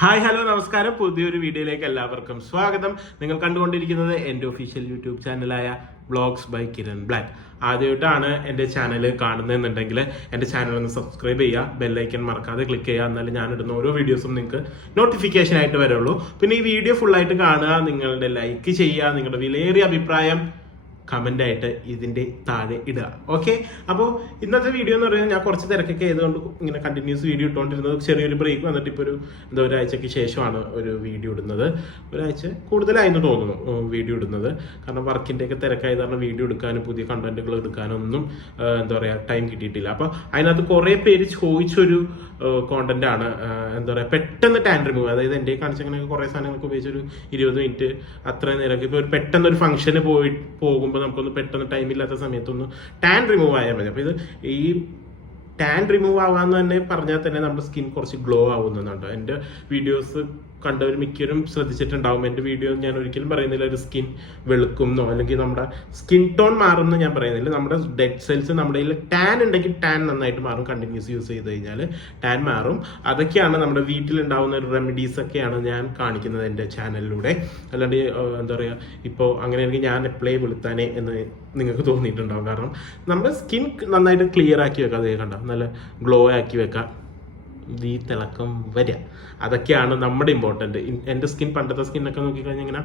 Hi hello നമസ്കാരം. പുതിയൊരു വീഡിയോയിലേക്ക് എല്ലാവർക്കും സ്വാഗതം. നിങ്ങൾ കണ്ടുകൊണ്ടിരിക്കുന്നത് എൻ്റെ ഒഫീഷ്യൽ യൂട്യൂബ് ചാനലായ വ്ളോഗ്സ് ബൈ കിരൺ ബ്ലാക്ക്. ആദ്യമായിട്ടാണ് എൻ്റെ ചാനൽ കാണുന്നതെന്നുണ്ടെങ്കിൽ എൻ്റെ ചാനൽ ഒന്ന് സബ്സ്ക്രൈബ് ചെയ്യുക, ബെല്ലൈക്കൺ മറക്കാതെ ക്ലിക്ക് ചെയ്യുക. എന്നാലും ഞാനിടുന്ന ഓരോ വീഡിയോസും നിങ്ങൾക്ക് നോട്ടിഫിക്കേഷൻ ആയിട്ട് വരുള്ളൂ. പിന്നെ ഈ വീഡിയോ ഫുള്ളായിട്ട് കാണുക, നിങ്ങളുടെ ലൈക്ക് ചെയ്യുക, നിങ്ങളുടെ വിലയേറിയ അഭിപ്രായം കമൻ്റ് ആയിട്ട് ഇതിൻ്റെ താഴെ ഇടുക. ഓക്കെ, അപ്പോൾ ഇന്നത്തെ വീഡിയോ എന്ന് പറയുന്നത് ഞാൻ കുറച്ച് തിരക്കൊക്കെ ആയതുകൊണ്ട് ഇങ്ങനെ കണ്ടിന്യൂസ് വീഡിയോ ഇട്ടുകൊണ്ടിരുന്നത്. ചെറിയൊരു ബ്രേക്ക് വന്നിട്ട് ഇപ്പോൾ ഒരാഴ്ചയ്ക്ക് ശേഷമാണ് ഒരു വീഡിയോ ഇടുന്നത്. ഒരാഴ്ച കൂടുതലായിരുന്നു തോന്നുന്നു വീഡിയോ ഇടുന്നത്. കാരണം വർക്കിൻ്റെയൊക്കെ തിരക്കായത് കാരണം വീഡിയോ എടുക്കാനും പുതിയ കണ്ടന്റുകൾ എടുക്കാനും ഒന്നും ടൈം കിട്ടിയിട്ടില്ല. അപ്പോൾ അതിനകത്ത് കുറേ പേര് ചോദിച്ചൊരു കോണ്ടന്റ് ആണ് പെട്ടെന്ന് ടാൻ റിമൂവ്. അതായത് എൻ്റെ കാണിച്ചങ്ങനെ കുറേ സാധനങ്ങൾക്ക് ഉപയോഗിച്ചൊരു 20 മിനിറ്റ് അത്രയും നേരമൊക്കെ ഇപ്പോൾ പെട്ടെന്ന് ഒരു ഫംഗ്ഷന് പോകുമ്പോൾ നമുക്കൊന്ന് പെട്ടെന്ന് ടൈം ഇല്ലാത്ത സമയത്തൊന്ന് ടാൻ റിമൂവ് ആയാൽ മതി. അപ്പോൾ ഇത് ഈ ടാൻ റിമൂവ് ആവാന്ന് തന്നെ പറഞ്ഞാൽ തന്നെ നമ്മുടെ സ്കിൻ കുറച്ച് ഗ്ലോ ആവുന്നുണ്ടോ. എൻ്റെ വീഡിയോസ് കണ്ടവർ മിക്കവരും ശ്രദ്ധിച്ചിട്ടുണ്ടാവും. എൻ്റെ വീഡിയോ ഞാൻ ഒരിക്കലും പറയുന്നില്ല ഒരു സ്കിൻ വെളുക്കുന്നോ അല്ലെങ്കിൽ നമ്മുടെ സ്കിൻ ടോൺ മാറുമെന്ന് ഞാൻ പറയുന്നില്ല. നമ്മുടെ ഡെഡ് സെൽസ് നമ്മുടെ കയ്യിൽ ടാൻ ഉണ്ടെങ്കിൽ ടാൻ നന്നായിട്ട് മാറും. കണ്ടിന്യൂസ് യൂസ് ചെയ്ത് കഴിഞ്ഞാൽ ടാൻ മാറും. അതൊക്കെയാണ് നമ്മുടെ വീട്ടിലുണ്ടാവുന്ന ഒരു റെമഡീസ് ഒക്കെയാണ് ഞാൻ കാണിക്കുന്നത് എൻ്റെ ചാനലിലൂടെ. അല്ലാണ്ട് ഇപ്പോൾ അങ്ങനെയാണെങ്കിൽ ഞാൻ എപ്പോഴേ വെളുത്താനേ എന്ന് നിങ്ങൾക്ക് തോന്നിയിട്ടുണ്ടാവും. കാരണം നമ്മുടെ സ്കിൻ നന്നായിട്ട് ക്ലിയർ ആക്കി വെക്കാം. അതേ കണ്ട നല്ല ഗ്ലോ ആക്കി വെക്കാം, ഈ തിളക്കം വരിക. അതൊക്കെയാണ് നമ്മുടെ ഇമ്പോർട്ടൻറ്റ്. എൻ്റെ സ്കിൻ പണ്ടത്തെ സ്കിന്നൊക്കെ നോക്കിക്കഴിഞ്ഞാൽ ഇങ്ങനെ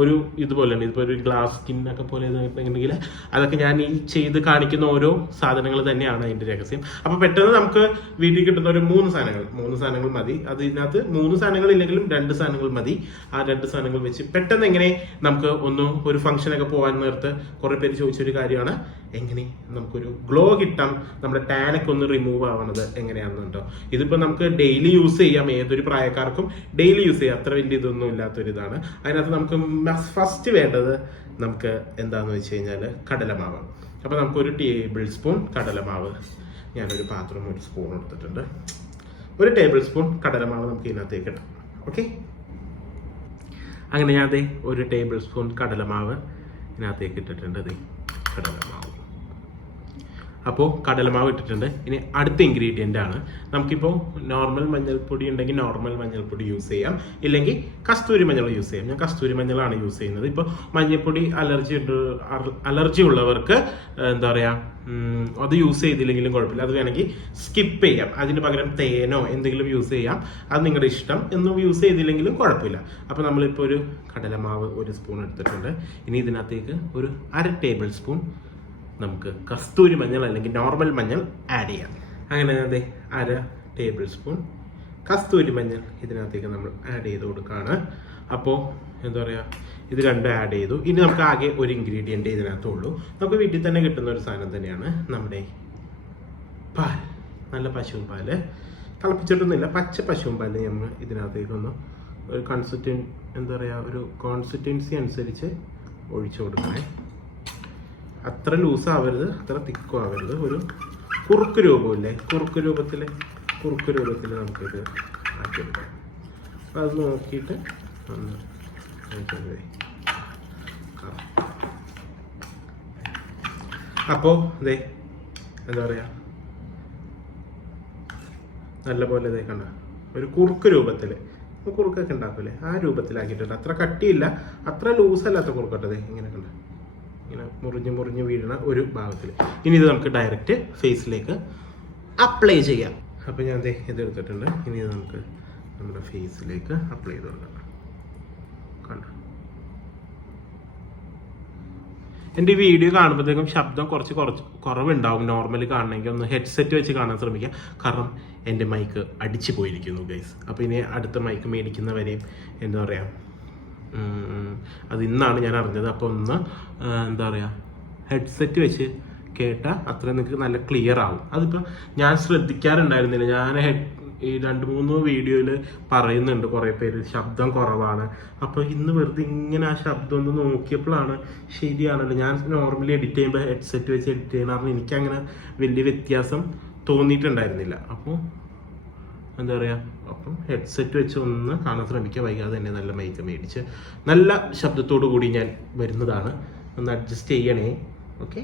ഒരു ഇതുപോലെയാണ്. ഇതിപ്പോൾ ഒരു ഗ്ലാസ് സ്കിന്നൊക്കെ പോലെ ഉണ്ടെങ്കിൽ അതൊക്കെ ഞാൻ ഈ ചെയ്ത് കാണിക്കുന്ന ഓരോ സാധനങ്ങൾ തന്നെയാണ് അതിൻ്റെ രഹസ്യം. അപ്പോൾ പെട്ടെന്ന് നമുക്ക് വീട്ടിൽ കിട്ടുന്ന ഒരു 3 സാധനങ്ങൾ മതി. അതിനകത്ത് 3 സാധനങ്ങൾ ഇല്ലെങ്കിലും 2 സാധനങ്ങൾ മതി. ആ 2 സാധനങ്ങൾ വെച്ച് പെട്ടെന്ന് എങ്ങനെ നമുക്ക് ഒരു ഫംഗ്ഷനൊക്കെ പോകാൻ നേരത്ത് കുറേ പേര് ചോദിച്ചൊരു കാര്യമാണ് എങ്ങനെ നമുക്കൊരു ഗ്ലോ കിട്ടാം, നമ്മുടെ ടാനൊക്കെ ഒന്ന് റിമൂവ് ആവണത് എങ്ങനെയാണെന്നുണ്ടോ. ഇതിപ്പോൾ നമുക്ക് ഡെയിലി യൂസ് ചെയ്യാം, ഏതൊരു പ്രായക്കാർക്കും ഡെയിലി യൂസ് ചെയ്യാം. അത്ര വലിയ ഇതൊന്നും ഇല്ലാത്തൊരിതാണ്. അതിനകത്ത് നമുക്ക് ഫസ്റ്റ് വേണ്ടത് നമുക്ക് എന്താണെന്ന് വെച്ച് കഴിഞ്ഞാൽ കടലമാവ്. അപ്പോൾ നമുക്കൊരു ടേബിൾ സ്പൂൺ കടലമാവ്, ഞാനൊരു പാത്രം ഒരു സ്പൂൺ എടുത്തിട്ടുണ്ട്. ഒരു ടേബിൾ സ്പൂൺ കടലമാവ് നമുക്ക് ഇതിനകത്തേക്ക് ഇടാം. ഓക്കെ, അങ്ങനെ ഞാൻ ഒരു ടേബിൾ സ്പൂൺ കടലമാവ് ഇതിനകത്തേക്ക് ഇട്ടിട്ടുണ്ട്. കടലമാവ്, അപ്പോൾ കടലമാവ് ഇട്ടിട്ടുണ്ട്. ഇനി അടുത്ത ഇൻഗ്രീഡിയൻ്റ് ആണ്, നമുക്കിപ്പോൾ നോർമൽ മഞ്ഞൾപ്പൊടി ഉണ്ടെങ്കിൽ നോർമൽ മഞ്ഞൾപ്പൊടി യൂസ് ചെയ്യാം, ഇല്ലെങ്കിൽ കസ്തൂരി മഞ്ഞൾ യൂസ് ചെയ്യാം. ഞാൻ കസ്തൂരി മഞ്ഞളാണ് യൂസ് ചെയ്യുന്നത്. ഇപ്പോൾ മഞ്ഞൾപ്പൊടി അലർജി ഉള്ളവർക്ക് അത് യൂസ് ചെയ്തില്ലെങ്കിലും കുഴപ്പമില്ല, അത് വേണമെങ്കിൽ സ്കിപ്പ് ചെയ്യാം. അതിന് പകരം തേനോ എന്തെങ്കിലും യൂസ് ചെയ്യാം, അത് നിങ്ങളുടെ ഇഷ്ടം. എന്നും യൂസ് ചെയ്തില്ലെങ്കിലും കുഴപ്പമില്ല. അപ്പോൾ നമ്മളിപ്പോൾ ഒരു കടലമാവ് 1 സ്പൂൺ എടുത്തിട്ടുണ്ട്. ഇനി ഇതിനകത്തേക്ക് ഒരു 1/2 ടേബിൾ സ്പൂൺ നമുക്ക് കസ്തൂരി മഞ്ഞൾ അല്ലെങ്കിൽ നോർമൽ മഞ്ഞൾ ആഡ് ചെയ്യാം. അങ്ങനെ 1/2 ടേബിൾ സ്പൂൺ കസ്തൂരി മഞ്ഞൾ ഇതിനകത്തേക്ക് നമ്മൾ ആഡ് ചെയ്ത് കൊടുക്കുകയാണ്. അപ്പോൾ ഇത് രണ്ടും ആഡ് ചെയ്തു. ഇനി നമുക്ക് ആകെ ഒരു ഇൻഗ്രീഡിയൻ്റ് ഇതിനകത്തുള്ളൂ. നമുക്ക് വീട്ടിൽ തന്നെ കിട്ടുന്ന ഒരു സാധനം തന്നെയാണ് നമ്മുടെ പാൽ. നല്ല പശുവും പാല്, തിളപ്പിച്ചിട്ടൊന്നുമില്ല, പച്ച പശുവും പാല് നമ്മൾ ഇതിനകത്തേക്കൊന്ന് ഒരു ഒരു കോൺസിസ്റ്റൻസി അനുസരിച്ച് ഒഴിച്ചു കൊടുക്കണേ. അത്ര ലൂസ് ആവരുത്, അത്ര തിക്കും ആവരുത്. ഒരു കുറുക്ക് രൂപമില്ലേ, കുറുക്ക് രൂപത്തിൽ നമുക്കിത് ആക്കിയെടുക്കാം. അപ്പം അത് നോക്കിയിട്ട് ഒന്ന് അപ്പോൾ നല്ലപോലെ കണ്ട ഒരു കുറുക്ക് രൂപത്തിൽ, കുറുക്കൊക്കെ ഉണ്ടാക്കൂലേ ആ രൂപത്തിലാക്കിയിട്ടുണ്ട്. അത്ര കട്ടിയില്ല, അത്ര ലൂസല്ലാത്ത കുറുക്കട്ടത് ഇങ്ങനെ കണ്ട, ഇങ്ങനെ മുറിഞ്ഞ് വീഴണ ഒരു ഭാഗത്തിൽ. ഇനി ഇത് നമുക്ക് ഡയറക്റ്റ് ഫേസിലേക്ക് അപ്ലൈ ചെയ്യാം. അപ്പോൾ ഞാൻ ഇത് എടുത്തിട്ടുണ്ട്. ഇനി ഇത് നമുക്ക് നമ്മുടെ ഫേസിലേക്ക് അപ്ലൈ ചെയ്ത് കൊടുക്കണം. കണ്ടോ, എൻ്റെ ഈ വീഡിയോ കാണുമ്പോഴത്തേക്കും ശബ്ദം കുറച്ച് കുറവുണ്ടാവും. നോർമലി കാണണമെങ്കിൽ ഒന്ന് ഹെഡ്സെറ്റ് വെച്ച് കാണാൻ ശ്രമിക്കുക. കാരണം എൻ്റെ മൈക്ക് അടിച്ചു പോയിരിക്കുന്നു ഗൈസ്. അപ്പോൾ ഇനി അടുത്ത മൈക്ക് മേടിക്കുന്നവരെയും അത് ഇന്നാണ് ഞാൻ അറിഞ്ഞത്. അപ്പോൾ ഒന്ന് ഹെഡ്സെറ്റ് വെച്ച് കേട്ടാൽ അത്രയും നിങ്ങൾക്ക് നല്ല ക്ലിയർ ആവും. അതിപ്പോൾ ഞാൻ ശ്രദ്ധിക്കാറുണ്ടായിരുന്നില്ല. ഞാൻ ഈ 2-3 വീഡിയോയിൽ പറയുന്നുണ്ട് കുറേ പേര് ശബ്ദം കുറവാണ്. അപ്പോൾ ഇന്ന് വെറുതെ ഇങ്ങനെ ആ ശബ്ദം ഒന്ന് നോക്കിയപ്പോഴാണ് ശരിയാണല്ലോ. ഞാൻ നോർമലി എഡിറ്റ് ചെയ്യുമ്പോൾ ഹെഡ്സെറ്റ് വെച്ച് എഡിറ്റ് ചെയ്യണം. കാരണം എനിക്കങ്ങനെ വലിയ വ്യത്യാസം തോന്നിയിട്ടുണ്ടായിരുന്നില്ല. അപ്പോൾ അപ്പം ഹെഡ്സെറ്റ് വെച്ച് ഒന്ന് കാണാൻ ശ്രമിക്കുക. വൈകാതെ തന്നെ നല്ല മൈക്ക് മേടിച്ച് നല്ല ശബ്ദത്തോടു കൂടി ഞാൻ വരുന്നതാണ്. ഒന്ന് അഡ്ജസ്റ്റ് ചെയ്യണേ. ഓക്കെ,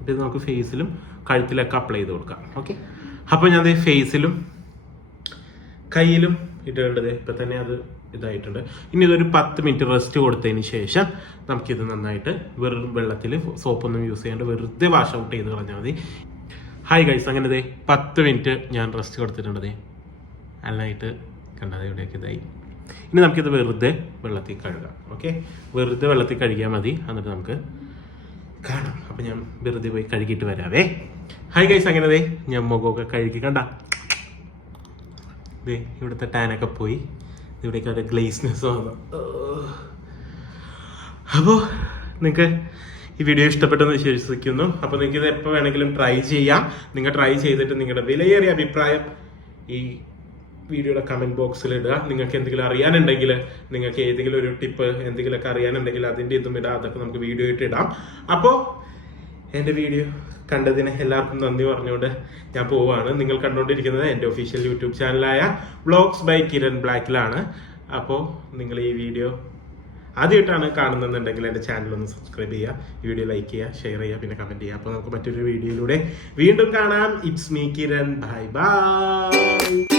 ഇത് നമുക്ക് ഫേസിലും കഴുത്തിലൊക്കെ അപ്ലൈ ചെയ്ത് കൊടുക്കാം. ഓക്കെ, അപ്പോൾ ഞാൻ ഫേസിലും കയ്യിലും ഇടേണ്ടത്. ഇപ്പം തന്നെ അത് ഇതായിട്ടുണ്ട്. ഇനി ഇതൊരു 10 മിനിറ്റ് റെസ്റ്റ് കൊടുത്തതിന് ശേഷം നമുക്കിത് നന്നായിട്ട് വെറും വെള്ളത്തിൽ സോപ്പൊന്നും യൂസ് ചെയ്യാണ്ട് വെറുതെ വാഷ് ഔട്ട് ചെയ്ത് കളഞ്ഞാൽ മതി. ഹായ് ഗൈസ്, അങ്ങനെ 10 മിനിറ്റ് ഞാൻ റെസ്റ്റ് കൊടുത്തിട്ടുണ്ട്. നന്നായിട്ട് കണ്ടത് ഇവിടെയൊക്കെ ഇതായി. ഇനി നമുക്കിത് വെറുതെ വെള്ളത്തിൽ കഴുകാം. ഓക്കെ, വെറുതെ വെള്ളത്തിൽ കഴുകിയാൽ മതി. എന്നിട്ട് നമുക്ക് കാണാം. അപ്പം ഞാൻ വെറുതെ പോയി കഴുകിയിട്ട് വരാവേ. ഹായ് ഗൈസ്, അങ്ങനെ ഞാൻ മുഖമൊക്കെ കഴുകി കണ്ട ഇവിടുത്തെ ടാനൊക്കെ പോയി. ഇവിടേക്ക് ഒരു ഗ്ലേസ്നെസ് വന്നു. അപ്പോൾ നിങ്ങൾക്ക് ഈ വീഡിയോ ഇഷ്ടപ്പെട്ടെന്ന് വിശ്വസിക്കുന്നു. അപ്പോൾ നിങ്ങൾക്ക് ഇത് എപ്പോൾ വേണമെങ്കിലും ട്രൈ ചെയ്യാം. നിങ്ങൾ ട്രൈ ചെയ്തിട്ട് നിങ്ങളുടെ വിലയേറിയ അഭിപ്രായം ഈ വീഡിയോയുടെ കമൻറ്റ് ബോക്സിൽ ഇടുക. നിങ്ങൾക്ക് എന്തെങ്കിലും അറിയാനുണ്ടെങ്കിൽ, നിങ്ങൾക്ക് ഏതെങ്കിലും ഒരു ടിപ്പ് എന്തെങ്കിലുമൊക്കെ അറിയാനുണ്ടെങ്കിൽ അതിൻ്റെ ഇതും ഇടാം. അതൊക്കെ നമുക്ക് വീഡിയോ ഇട്ട് ഇടാം. അപ്പോൾ എൻ്റെ വീഡിയോ കണ്ടതിന് എല്ലാവർക്കും നന്ദി പറഞ്ഞുകൊണ്ട് ഞാൻ പോവുകയാണ്. നിങ്ങൾ കണ്ടുകൊണ്ടിരിക്കുന്നത് എൻ്റെ ഒഫീഷ്യൽ യൂട്യൂബ് ചാനലായ വ്ളോഗ്സ് ബൈ കിരൺ ബ്ലാക്കിലാണ്. അപ്പോൾ നിങ്ങൾ ഈ വീഡിയോ ആദ്യമായിട്ടാണ് കാണുന്നുണ്ടെങ്കിൽ എൻ്റെ ചാനലൊന്ന് സബ്സ്ക്രൈബ് ചെയ്യുക, ഈ വീഡിയോ ലൈക്ക് ചെയ്യുക, ഷെയർ ചെയ്യുക, പിന്നെ കമൻറ്റ് ചെയ്യുക. അപ്പോൾ നമുക്ക് മറ്റൊരു വീഡിയോയിലൂടെ വീണ്ടും കാണാം. It's me Kiran. Bye by.